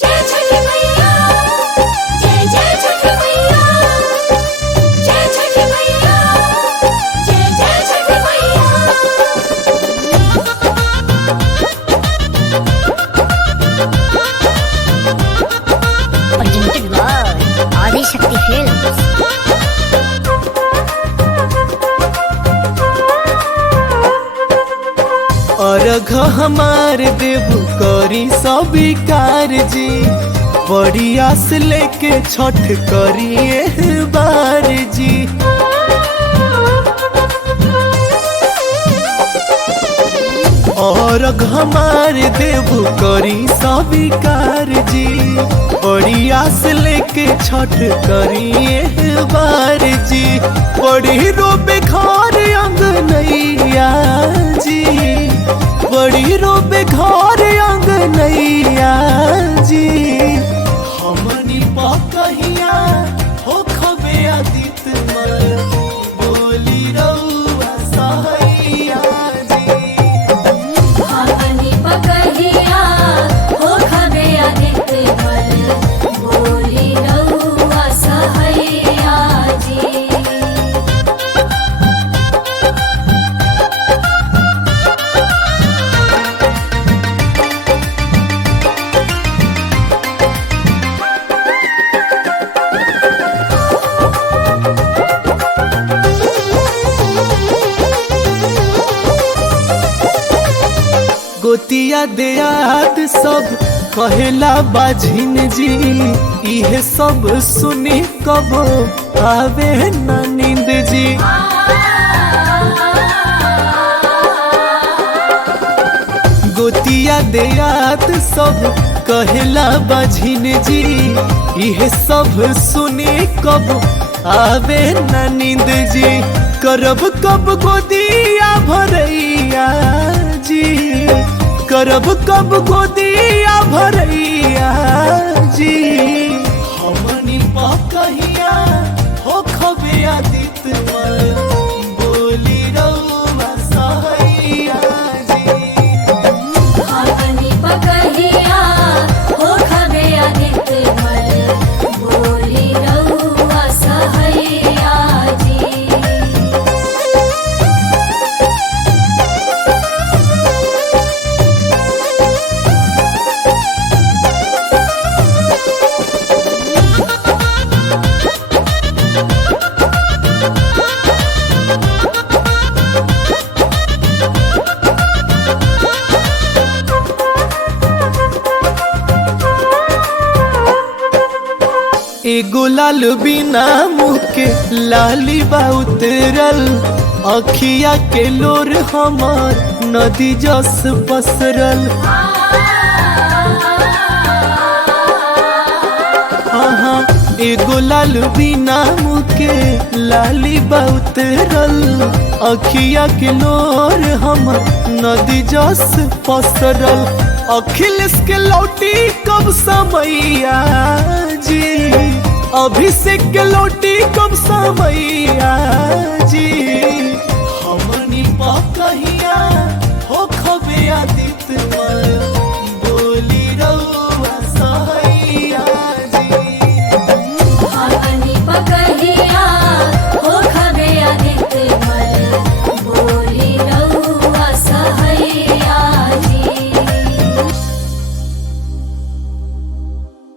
जय छठी मैया जय जय छठी मैया जय छठी मैया जय जय छठी मैया। presented by Adi Shakti Films. अर्घ हमार देव करी स्वीकार जी, बड़ी आस लेके छठ करिए बार जी। अर्घ हमार देव करी स्वीकार जी, बड़ी आस लेके छठ करिए बार जी। बड़ी रोबे घर अंगनैया जी, बड़ी रोबे घर अंगनैया जी। हमनी पकहिया हो खबे आदित मल, बोली रउआ सहैया जी। हमनी पकहिया हो खबे आदित मल, बोली रउआ सहैया जी। गोतिया देयाद सब कहेला बाझिन जी, इहे सब सुनी कब आवे ना नींद जी। गोतिया देयाद सब कहेला बाझिन जी, इहे सब सुनी कब आवे ना नींद जी। करब कब गोदिया भरैया जी, करब कब गोदिया भरैया जी। हमनी पकहिया हो खबे आदित मल, बोली रउआ सहैया जी। हमनी पकहिया हो खबे आदित मल, बोली रउआ सहैया जी। एगो लाल बिना मुँह के लाली बा उतरल, अखिया के लोर हमर नदी जस पसरल। हाँ, एगो लाल बिना मुँह के लाली बा उतरल, अखिया के लोर हमर नदी जस पसरल। अखिलेश के लौटी कब समैया जी, अभिषेक के लौटी कब समैया जी। हमनी पकहिया